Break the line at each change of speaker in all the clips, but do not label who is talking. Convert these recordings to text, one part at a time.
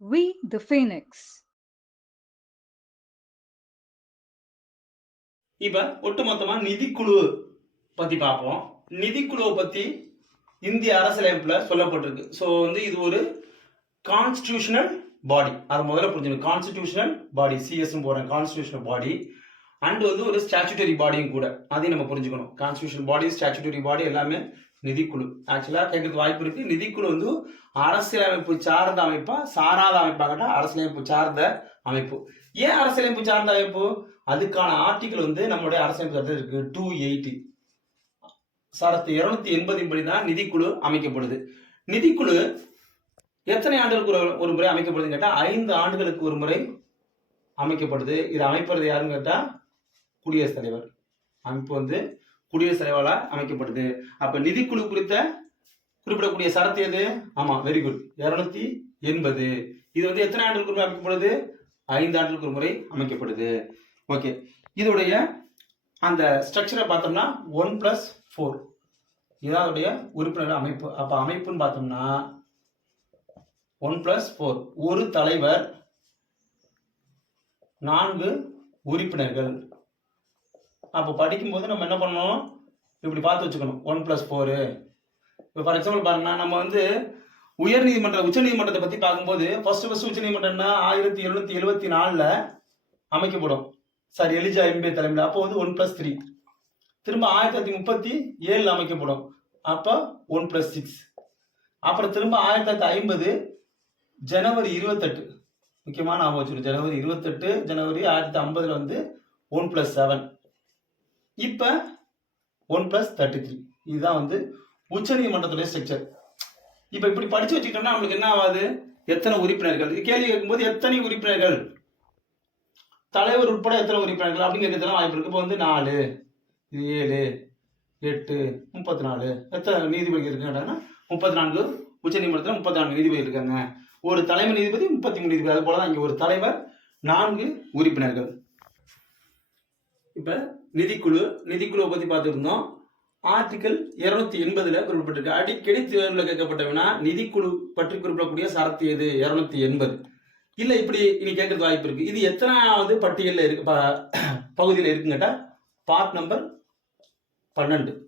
We the Phoenix.
இப்ப ஒட்டுமொத்தமா நிதிக்குழு பத்தி பார்ப்போம் நிதிக்குழுவை பத்தி இந்திய அரசியலமைப்புல சொல்லப்பட்டிருக்கு. ஸோ வந்து இது ஒரு கான்ஸ்டிடியூஷனல் பாடி அதை முதல்ல புரிஞ்சுக்கணும். கான்ஸ்டிடியூஷனல் பாடி சிஎஸ் போறேன் கான்ஸ்டிடியூஷனல் பாடி அண்ட் வந்து ஒரு ஸ்டாச்சுட்டரி பாடியும் கூட. அதையும் நம்ம புரிஞ்சுக்கணும். கான்ஸ்டியூஷன் பாடி ஸ்டாச்சுட்டரி பாடி எல்லாமே நிதிக்குழு. ஆக்சுவலாக கேட்கறதுக்கு வாய்ப்பு இருக்கு. நிதிக்குழு வந்து அரசியலமைப்பு சார்ந்த அமைப்பா? சாராத அமைப்பாகட்டா அரசியலமைப்பு சார்ந்த அமைப்பு. ஏன் அரசியலமைப்பு சார்ந்த அமைப்பு? அதுக்கான ஆர்டிகல் வந்து நம்மளுடைய அரசியலமைப்பு சட்டத்தில் இருக்கு. டூ எயிட்டி சரத்து இருநூத்தி எண்பதின் படி தான் நிதிக்குழு அமைக்கப்படுது. நிதிக்குழு எத்தனை ஆண்டுகளுக்கு ஒரு ஒரு முறை அமைக்கப்படுதுன்னு கேட்டால் ஐந்து ஆண்டுகளுக்கு ஒரு முறை அமைக்கப்படுது. இது அமைப்பது யாருன்னு கேட்டால் குடியரசுத் தலைவர். அமைப்பு வந்து குடியரசுத் தலைவரால் அமைக்கப்படுது அப்ப நிதிக்குழு குறித்த குறிப்பிடக்கூடிய சரத்து எது? ஆமா வெரி குட் இருநூத்தி எண்பது. இது வந்து எத்தனை ஆண்டுகளுக்கு ஒரு முறை அமைக்கப்படுது ஐந்து ஆண்டுகளுக்கு ஒரு முறை அமைக்கப்படுது ஓகே இதோடைய அந்த ஸ்ட்ரக்சரை பார்த்தோம்னா ஒன் பிளஸ் ஃபோர் இதான் அதோடைய உறுப்பினர் அமைப்பு. அப்ப அமைப்புன்னு பார்த்தோம்னா ஒன் பிளஸ் ஃபோர் ஒரு தலைவர் நான்கு உறுப்பினர்கள். அப்போ படிக்கும்போது நம்ம என்ன பண்ணணும்? இப்படி பார்த்து வச்சுக்கணும். ஒன் ப்ளஸ் ஃபோரு இப்போ ஃபார் எக்ஸாம்பிள் பாருங்கன்னா நம்ம வந்து உயர் நீதிமன்ற உச்ச நீதிமன்றத்தை பற்றி பார்க்கும்போது ஃபர்ஸ்ட் ஃபர்ஸ்ட் உச்ச நீதிமன்றம்னா ஆயிரத்தி எழுநூத்தி எழுபத்தி நாலில் அமைக்கப்படும். சார் எலிஜா எம்பே தலைமையில். அப்போ வந்து ஒன் ப்ளஸ் த்ரீ திரும்ப ஆயிரத்தி தொள்ளாயிரத்தி முப்பத்தி ஏழில் அமைக்கப்படும். அப்போ ஒன் பிளஸ் சிக்ஸ் அப்புறம் திரும்ப ஆயிரத்தி தொள்ளாயிரத்தி ஐம்பது ஜனவரி இருபத்தெட்டு. முக்கியமான ஞாபகம் வச்சுக்கணும். ஜனவரி இருபத்தெட்டு ஜனவரி ஆயிரத்தி ஐம்பதுல வந்து ஒன் ப்ளஸ் செவன் இப்போ ஒன் பிளஸ் தேர்ட்டி த்ரீ இதுதான் வந்து உச்சநீதிமன்றத்துடைய ஸ்ட்ரக்சர் இப்போ இப்படி படிச்சு வச்சுக்கிட்டோம்னா நம்மளுக்கு என்ன ஆகாது? எத்தனை உறுப்பினர்கள்? இது கேள்வி கேட்கும்போது எத்தனை உறுப்பினர்கள்? தலைவர் உட்பட எத்தனை உறுப்பினர்கள் அப்படின்னு கேட்கறதுலாம் வாய்ப்பு இருக்கு. இப்போ வந்து நாலு இது ஏழு எட்டு முப்பத்தி நாலு எத்தனை நீதிபதி இருக்காங்கன்னா முப்பத்தி நான்கு உச்ச நீதிமன்றத்தில் முப்பத்தி நான்கு நீதிபதி இருக்காங்க. ஒரு தலைமை நீதிபதி முப்பத்தி மூணு நீதிபதி. அது போல தான் இங்கே ஒரு தலைவர் நான்கு உறுப்பினர்கள். இப்போ நிதிக்குழு நிதிக்குழுவை பற்றி பார்த்துருந்தோம். ஆர்டிகல் இருநூத்தி எண்பதுல குறிப்பிட்டிருக்கு. அடிக்கடி தேர்வில் கேட்கப்பட்டவனா நிதிக்குழு பற்றி குறிப்பிடக்கூடிய சரத்து எது? இருநூத்தி எண்பது. இல்ல இப்படி இனி கேட்கறது வாய்ப்பு இருக்கு. இது எத்தனாவது பட்டியலில் இருக்கு? ப- பகுதியில் இருக்குங்கட்டா பார்ட் நம்பர் பன்னெண்டு.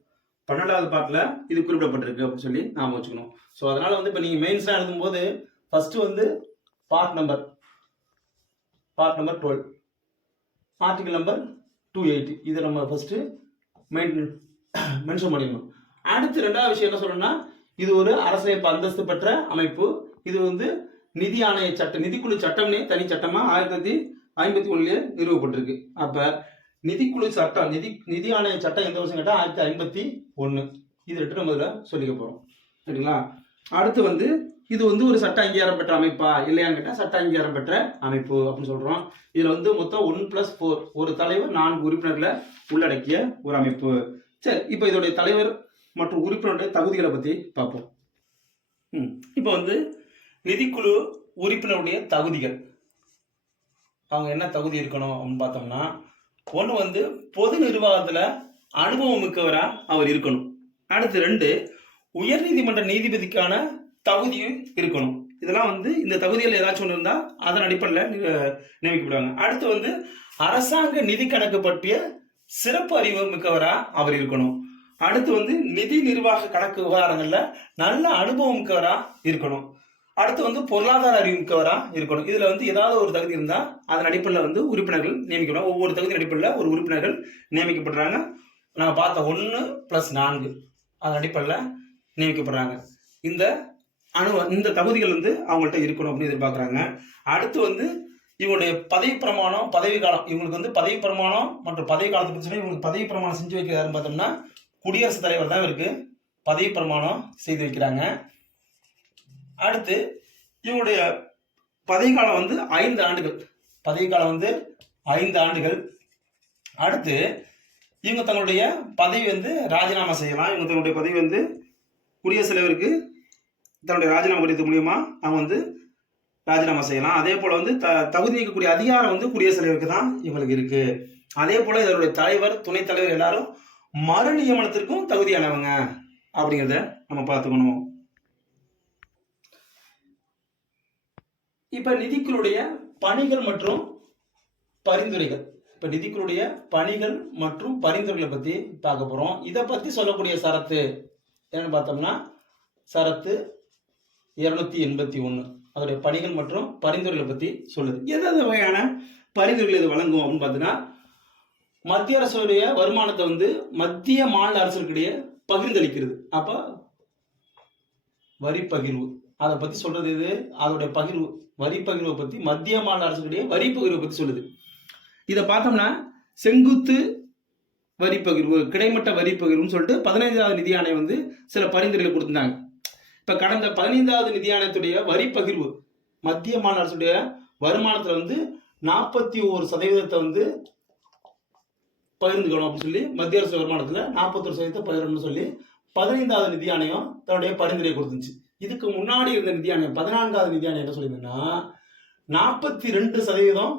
பன்னெண்டாவது பார்ட்ல இது குறிப்பிடப்பட்டிருக்கு அப்படின்னு சொல்லி நாம வச்சுக்கணும். ஸோ அதனால வந்து இப்போ நீங்க மெயின்ஸ்லாம் எழுதும்போது ஃபர்ஸ்ட் வந்து part number part number twelve article number two eighty இதை நம்ம ஃபஸ்ட்டு மெயின் மென்ஷன் பண்ணிடணும். அடுத்து ரெண்டாவது விஷயம் என்ன சொல்லணும்னா இது ஒரு அரசியலமைப்பு அந்தஸ்து பெற்ற அமைப்பு. இது வந்து நிதி ஆணைய சட்டம் நிதிக்குழு சட்டம்னே தனி சட்டமாக ஆயிரத்தி தொள்ளாயிரத்தி ஐம்பத்தி ஒன்றுலேயே நிறுவப்பட்டிருக்கு. அப்போ நிதிக்குழு சட்டம் நிதி நிதி ஆணைய சட்டம் எந்த வருஷம் கேட்டால் ஆயிரத்தி ஐம்பத்தி ஒன்று இது ரெண்டு நம்ம இதில் சொல்லிக்க போகிறோம் சரிங்களா? அடுத்து வந்து இது வந்து ஒரு சட்ட அங்கீகாரம் பெற்ற அமைப்பா? இல்லையான்னு கேட்டால் சட்ட அங்கீகாரம் பெற்ற அமைப்பு அப்படின்னு சொல்கிறோம் இதில் வந்து மொத்தம் ஒன் ப்ளஸ் ஃபோர் ஒரு தலைவர் நான்கு உறுப்பினர்களை உள்ளடக்கிய ஒரு அமைப்பு. சரி இப்போ இதோடைய தலைவர் மற்றும் உறுப்பினருடைய தகுதிகளை பற்றி பார்ப்போம். ம் இப்போ வந்து நிதிக்குழு உறுப்பினருடைய தகுதிகள். அவங்க என்ன தகுதி இருக்கணும் அப்படின்னு பார்த்தோம்னா ஒன்று வந்து பொது நிர்வாகத்தில் அனுபவம் மிக்கவராக அவர் இருக்கணும். அடுத்து ரெண்டு உயர்நீதிமன்ற நீதிபதிக்கான தகுதியும் இருக்கணும். இதெல்லாம் வந்து இந்த தகுதியில் ஏதாச்சும் ஒன்று இருந்தால் அதன் அடிப்படையில் நியமிக்கப்படுவாங்க. அடுத்து வந்து அரசாங்க நிதி கணக்கு பற்றிய சிறப்பு அறிவு மிக்கவராக அவர் இருக்கணும். அடுத்து வந்து நிதி நிர்வாக கணக்கு விவகாரங்களில் நல்ல அனுபவம் மிக்கவராக இருக்கணும். அடுத்து வந்து பொருளாதார அறிவு மிக்கவராக இருக்கணும். இதில் வந்து ஏதாவது ஒரு தகுதி இருந்தால் அதன் அடிப்படையில் வந்து உறுப்பினர்கள் நியமிக்கணும். ஒவ்வொரு தகுதி அடிப்படையில் ஒரு உறுப்பினர்கள் நியமிக்கப்படுறாங்க. நான் பார்த்த ஒன்று ப்ளஸ் நான்கு அதன் அடிப்படையில் நியமிக்கப்படுறாங்க. இந்த அணு இந்த தகுதிகள் வந்து அவங்கள்ட்ட இருக்கணும் அப்படின்னு எதிர்பார்க்குறாங்க. அடுத்து வந்து இவங்களுடைய பதவி பிரமாணம் பதவி காலம். இவங்களுக்கு வந்து பதவி பிரமாணம் மற்றும் பதவி காலத்தை பற்றி சொல்லி இவங்களுக்கு பதவி பிரமாணம் செஞ்சு வைக்கிறாருன்னு பார்த்தோம்னா குடியரசுத் தலைவர் தான் இவருக்கு பதவி பிரமாணம் செய்து வைக்கிறாங்க. அடுத்து இவங்களுடைய பதவி காலம் வந்து ஐந்து ஆண்டுகள். பதவி காலம் வந்து ஐந்து ஆண்டுகள். அடுத்து இவங்க தங்களுடைய பதவி வந்து ராஜினாமா செய்யலாம். இவங்க தங்களுடைய பதவி வந்து குடியரசுத் தலைவருக்கு தன்னுடைய ராஜினாமா கடிதத்து மூலியமா அவங்க வந்து ராஜினாமா செய்யலாம். அதே போல வந்து த தகுதி நீக்கக்கூடிய அதிகாரம் வந்து குடியரசுத் தலைவருக்கு தான் இவங்களுக்கு இருக்கு. அதே போல இதனுடைய தலைவர் துணைத் தலைவர் எல்லாரும் மறு நியமனத்திற்கும் தகுதியானவங்க அப்படிங்கிறத நம்ம பார்த்துக்கணும். இப்ப நிதிக்குழுடைய பணிகள் மற்றும் பரிந்துரைகள். இப்ப நிதிக்குழுடைய பணிகள் மற்றும் பரிந்துரைகளை பத்தி பார்க்க போறோம். இதை பத்தி சொல்லக்கூடிய சரத்து என்னன்னு பார்த்தோம்னா சரத்து இருநூத்தி எண்பத்தி ஒன்று அதோடைய பணிகள் மற்றும் பரிந்துரைகளை பற்றி சொல்லுது. எதாவது வகையான பரிந்துரைகள் இது வழங்கும் அப்படின்னு பார்த்தீங்கன்னா மத்திய அரசுடைய வருமானத்தை வந்து மத்திய மாநில அரசுக்கிடையே பகிர்ந்தளிக்கிறது. அப்போ வரி பகிர்வு. அதை பற்றி சொல்றது இது அதோடைய பகிர்வு. வரி பகிர்வை பற்றி மத்திய மாநில அரசுடைய வரி பகிர்வை பற்றி சொல்லுது. இதை பார்த்தோம்னா செங்குத்து வரி பகிர்வு கிடைமட்ட வரி பகிர்வுன்னு சொல்லிட்டு பதினைந்தாவது நிதி ஆணையம் வந்து சில பரிந்துரைகளை கொடுத்துருந்தாங்க. இப்போ கடந்த பதினைந்தாவது நிதி ஆணையத்துடைய வரி பகிர்வு மத்திய மாநில அரசுடைய வருமானத்தில் வந்து நாற்பத்தி ஒரு சதவீதத்தை வந்து பகிர்ந்துக்கணும் அப்படின்னு சொல்லி மத்திய அரசு வருமானத்தில் நாற்பத்தொரு சதவீதத்தை பகிரணும்னு சொல்லி பதினைந்தாவது நிதி ஆணையம் தன்னுடைய பரிந்துரை கொடுத்துச்சு. இதுக்கு முன்னாடி இருந்த நிதி ஆணையம் பதினான்காவது நிதி ஆணையம் என்ன சொல்லியிருந்ததுன்னா நாற்பத்தி ரெண்டு சதவீதம்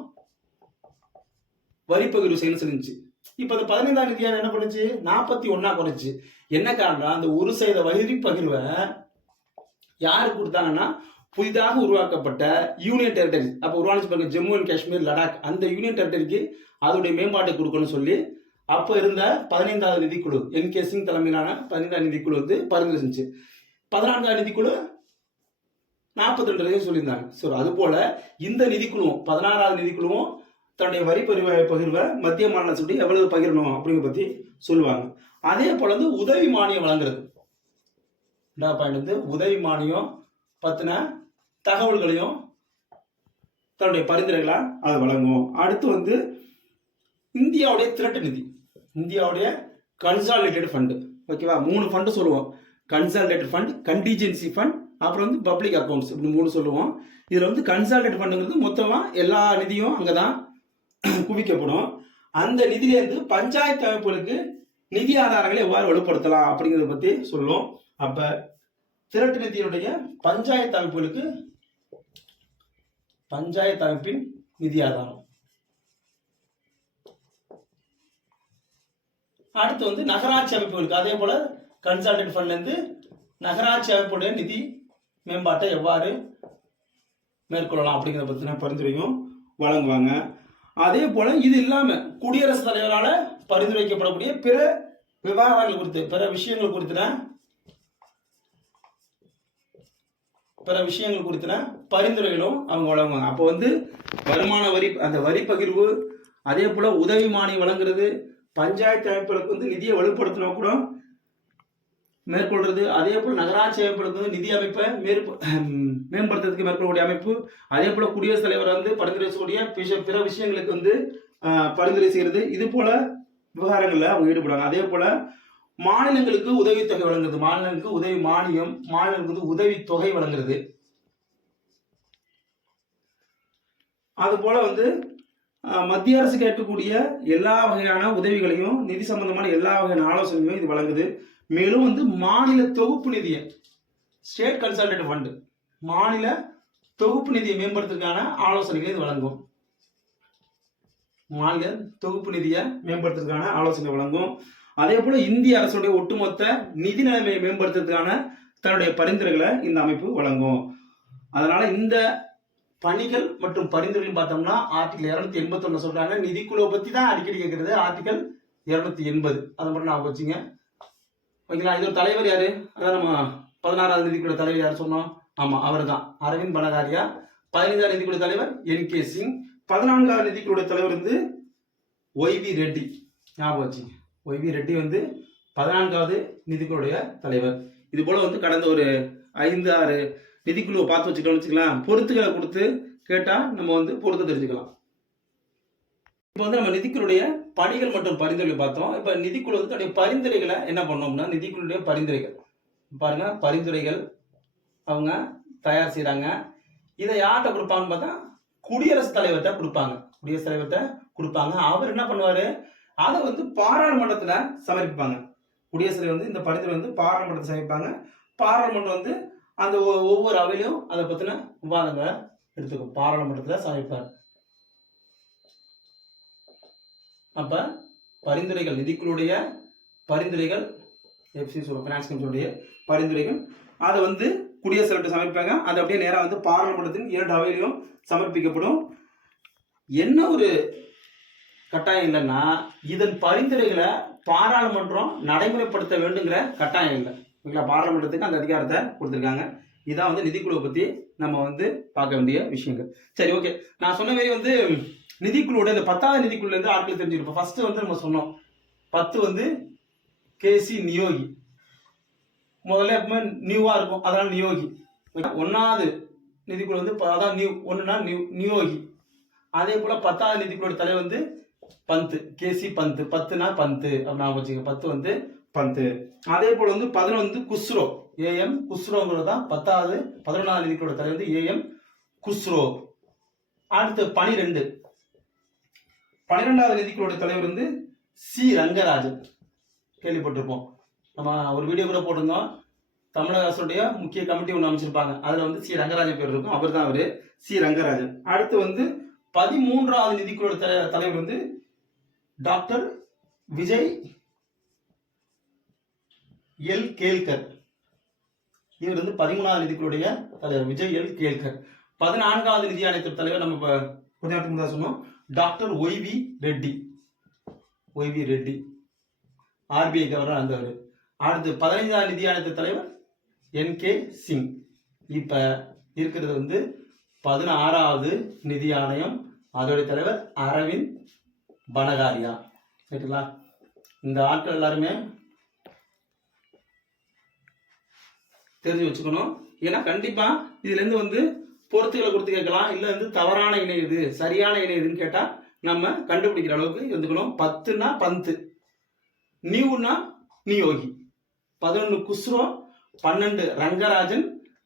வரி பகிர்வு செய்யணும்னு சொல்லிருந்துச்சு. இப்போ அந்த பதினைந்தாம் நிதி ஆணையம் என்ன பண்ணுச்சு? நாற்பத்தி ஒன்னா குறைச்சு. என்ன காரணம் அந்த ஒரு சதவீத வரி பகிர்வை யாரு கொடுத்தாங்கன்னா புதிதாக உருவாக்கப்பட்ட யூனியன் டெரிட்டரி. அப்போ உருவானிச்சு பாருங்க ஜம்மு அண்ட் காஷ்மீர் லடாக். அந்த யூனியன் டெரிட்டரிக்கு அதோடைய மேம்பாட்டை கொடுக்கணும்னு சொல்லி அப்போ இருந்த பதினைந்தாவது நிதிக்குழு என் கே சிங் தலைமையிலான பதினைந்தாவது நிதிக்குழு வந்து பரிந்துரை செஞ்சு. பதினான்காவது நிதிக்குழு நாற்பத்தி ரெண்டு சொல்லியிருந்தாங்க. ஸோ அது போல இந்த நிதிக்குழுவும் பதினாறாவது நிதிக்குழுவும் தன்னுடைய வரி பகிர்வை பகிர்வை மத்திய மாநில சொல்லி எவ்வளவு பகிரணும் அப்படிங்கிறத பத்தி சொல்லுவாங்க. அதே போல வந்து உதவி மானியம் வழங்குறது. ரெண்டாவது பாயிண்ட் வந்து உதவி மானியம் பற்றின தகவல்களையும் தன்னுடைய பரிந்துரைகளை அது வழங்கும் அடுத்து வந்து இந்தியாவுடைய திரட்டு நிதி. இந்தியாவுடைய கன்சாலிடேட் ஃபண்டு ஓகேவா? மூணு ஃபண்டு சொல்லுவோம். கன்சாலிடேட் ஃபண்ட் கண்டிஜென்சி ஃபண்ட் அப்புறம் வந்து பப்ளிக் அக்கௌண்ட்ஸ் இப்படி மூணு சொல்லுவோம். இதில் வந்து கன்சாலிடேட் ஃபண்டுங்கிறது மொத்தமாக எல்லா நிதியும் அங்கே தான் குவிக்கப்படும். அந்த நிதியிலேருந்து பஞ்சாயத்து அமைப்புகளுக்கு நிதி ஆதாரங்களை எவ்வாறு வலுப்படுத்தலாம் அப்படிங்கிறத பற்றி சொல்லும் அப்போ திரட்டு நிதியுடைய பஞ்சாயத்து அமைப்புகளுக்கு பஞ்சாயத்து அமைப்பின் நிதி ஆதாரம். அடுத்து வந்து நகராட்சி அமைப்புகளுக்கு அதே போல கன்சல்டன்ட் ஃபண்ட்ல இருந்து நகராட்சி அமைப்புடைய நிதி மேம்பாட்டை எவ்வாறு மேற்கொள்ளலாம் அப்படிங்கிறத பற்றின பரிந்துரையும் வழங்குவாங்க. அதே போல இது இல்லாம குடியரசுத் தலைவரால் பரிந்துரைக்கப்படக்கூடிய பிற விவகாரங்கள் குறித்து பிற விஷயங்கள் குறித்துன பிற விஷயங்கள் குறித்தின பரிந்துரைகளும் அவங்க வழங்குவாங்க. அப்போ வந்து வருமான வரி அந்த வரி பகிர்வு அதே போல உதவி மானியம் வழங்குறது பஞ்சாயத்து அமைப்புகளுக்கு வந்து நிதியை வலுப்படுத்தினா கூட மேற்கொள்றது அதே போல் நகராட்சி அமைப்புகளுக்கு வந்து நிதி அமைப்பை மேற்ப மேம்படுத்துறதுக்கு மேற்கொள்ளக்கூடிய அமைப்பு அதே போல குடியரசுத் தலைவர் வந்து பரிந்துரை செய்யக்கூடிய பிற விஷயங்களுக்கு வந்து ஆஹ், பரிந்துரை செய்யறது இது போல விவகாரங்களில் அவங்க ஈடுபடுவாங்க. அதே போல மாநிலங்களுக்கு உதவித்தொகை வழங்குறது. மாநிலங்களுக்கு உதவி மானியம் மாநிலங்களுக்கு உதவி உதவித்தொகை வழங்குறது. அது போல வந்து மத்திய அரசு கேட்கக்கூடிய எல்லா வகையான உதவிகளையும் நிதி சம்பந்தமான எல்லா வகையான ஆலோசனைகளையும் இது வழங்குது. மேலும் வந்து மாநில தொகுப்பு நிதியை ஸ்டேட் கன்சல்டன்ட் ஃபண்டு மாநில தொகுப்பு நிதியை மேம்படுத்துறதுக்கான ஆலோசனைகளை இது வழங்கும். மாநில தொகுப்பு நிதியை மேம்படுத்துறதுக்கான ஆலோசனை வழங்கும். அதே போல இந்திய அரசுடைய ஒட்டுமொத்த நிதி நிலைமையை மேம்படுத்துறதுக்கான தன்னுடைய பரிந்துரைகளை இந்த அமைப்பு வழங்கும். அதனால இந்த பணிகள் மற்றும் பரிந்துரைகள் பார்த்தோம்னா ஆர்டிகல் இருநூத்தி எண்பத்தொன்னு சொல்றாங்க. நிதிக்குழுவை பத்தி தான் அடிக்கடி கேட்கறது ஆர்டிகல் இருநூத்தி எண்பது. அதை மட்டும் நான் வச்சுங்க. ஓகேங்களா? இது ஒரு தலைவர் யாரு? அதான் நம்ம பதினாறாவது நிதிக்குழு தலைவர் யார் சொன்னோம்? ஆமா அவர் தான் அரவிந்த் பனகாரியா. பதினைந்தாம் நிதிக்குழு தலைவர் என் கே சிங். பதினான்காவது நிதிக்குழு தலைவர் வந்து ஒய்வி ரெட்டி. ஞாபகம் வச்சுங்க. ஒய்வி ரெட்டி வந்து பதினான்காவது நிதிக்குழுடைய தலைவர். இது போல வந்து கடந்த ஒரு ஐந்து ஆறு நிதிக்குழுவை பார்த்து வச்சுக்கிட்டோம்னு வச்சுக்கலாம். பொருத்துகளை கொடுத்து கேட்டால் நம்ம வந்து பொருத்த தெரிஞ்சுக்கலாம். இப்போ வந்து நம்ம நிதிக்குழுடைய பணிகள் மற்றும் பரிந்துரைகள் பார்த்தோம். இப்போ நிதிக்குழு வந்து தன்னுடைய பரிந்துரைகளை என்ன பண்ணோம்னா நிதிக்குழுடைய பரிந்துரைகள். பாருங்க பரிந்துரைகள் அவங்க தயார் செய்கிறாங்க இதை யார்கிட்ட கொடுப்பாங்கன்னு பார்த்தா குடியரசுத் தலைவர்கிட்ட கொடுப்பாங்க. குடியரசுத் தலைவர்கிட்ட கொடுப்பாங்க. அவர் என்ன பண்ணுவார்? அதை வந்து பாராளுமன்றத்துல சமர்ப்பிப்பாங்க. குடியரசு தலைவர் வந்து இந்த பரிந்துரை வந்து பாராளுமன்றத்தில் சமர்ப்பிப்பாங்க. பாராளுமன்றம் வந்து அந்த ஒ- ஒவ்வொரு அவையிலும் அதை பத்தின விவாதங்களை எடுத்துக்கும். பாராளுமன்றத்துல சமர்ப்பார் அப்ப பரிந்துரைகள் நிதிக்குழுடைய பரிந்துரைகள் எஃப்சி ஃபினான்ஸ் கமிஷனுடைய பரிந்துரைகள் அதை வந்து குடியரசு தலைவர் சமர்ப்பிப்பாங்க. அது அப்படியே நேராக வந்து பாராளுமன்றத்தின் இரண்டு அவையிலையும் சமர்ப்பிக்கப்படும். என்ன ஒரு கட்டாயம் இல்லைன்னா இதன் பரிந்துரைகளை பாராளுமன்றம் நடைமுறைப்படுத்த வேண்டுங்கிற கட்டாயம் இல்லை. ஓகேங்களா? பாராளுமன்றத்துக்கு அந்த அதிகாரத்தை கொடுத்துருக்காங்க. இதான் வந்து நிதிக்குழுவை பற்றி நம்ம வந்து பார்க்க வேண்டிய விஷயங்கள். சரி ஓகே. நான் சொன்ன மாதிரி வந்து நிதிக்குழுவோட இந்த பத்தாவது நிதிக்குழுலேருந்து ஆட்கள் தெரிஞ்சிருப்போம் ஃபர்ஸ்ட் வந்து நம்ம சொன்னோம். பத்து வந்து கேசி நியோகி. முதல்ல எப்பவுமே நியூவாக இருக்கும். அதனால் நியோகி. ஒன்றாவது நிதிக்குழு வந்து ப- அதான் நியூ ஒன்றுனா நியூ நியோகி. அதே போல் பத்தாவது நிதிக்குழுவோட தலைவர் வந்து பந்து கேசி பந்து பத்துனா பந்து அப்படின்னு வச்சுக்க பத்து வந்து பந்து அதே போல வந்து பதினொன்று வந்து குஸ்ரோ. ஏஎம் குஸ்ரோங்கிறது தான் பத்தாவது பதினொன்றாவது நிதிக்குழு தலைவர் வந்து ஏஎம் குஸ்ரோ. அடுத்து பனிரெண்டு. பன்னிரெண்டாவது நிதிக்குழுடைய தலைவர் வந்து சி ரங்கராஜன். கேள்விப்பட்டிருப்போம். நம்ம ஒரு வீடியோ கூட போட்டிருந்தோம். தமிழக அரசுடைய முக்கிய கமிட்டி ஒன்று அமைச்சிருப்பாங்க. அதில் வந்து சி ரங்கராஜன் பேர் இருக்கும். அவர் தான் அவர். சி ரங்கராஜன். அடுத்து வந்து பதிமூன்றாவது நிதிக்குழு தலை- தலைவர் வந்து டாக்டர் விஜய் எல் கேல்கர். இவர் வந்து பதிமூணாவது நிதிக்குழுடைய தலைவர் விஜய் எல் கேல்கர். பதினான்காவது நிதி ஆணையத்தின் தலைவர் நம்ம கொஞ்ச நேரத்துக்கு முன்னாடி சொன்னோம். Doctor Y V Reddy. Y V Reddy. RBI governor இருந்தவர் அடுத்து பதினைஞ்சாவது நிதி ஆணையத்த தலைவர் என் கே சிங். இப்ப இருக்கிறது வந்து பதினாறாவது நிதி ஆணையம். அதோடைய தலைவர் அரவிந்த் பலகாரியா சரிங்களா இந்த ஆட்கள் எல்லாருமே தெரிஞ்சு வச்சுக்கணும். ஏன்னா கண்டிப்பா இதுல இருந்து வந்து பொறுத்துகளை கொடுத்து கேட்கலாம். இல்ல வந்து தவறான இணை இது சரியான இணை இதுன்னு கேட்டா நம்ம கண்டுபிடிக்கிற அளவுக்கு இருந்துக்கணும். பத்துனா பந்து நியூனா நியோகி. பதினொன்று குஸ்ரோ பன்னெண்டு ரங்கராஜன்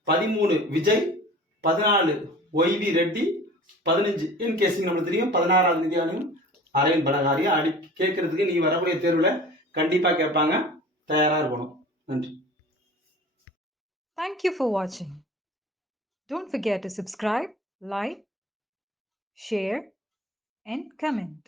பதிமூணு விஜய் பதினாலு ஒய்வி ரெட்டி பதினஞ்சு என் கேசிங் நம்மளுக்கு தெரியும். பதினாறாவது நிதியானும் அரவிந்த் படகாரியை அடி கேட்கறதுக்கு நீ வரக்கூடிய தேர்வுல கண்டிப்பா கேட்பாங்க தயாரா இருக்கணும் நன்றி
தேங்க்யூ ஃபார் வாட்சிங் don't forget to subscribe like share and comment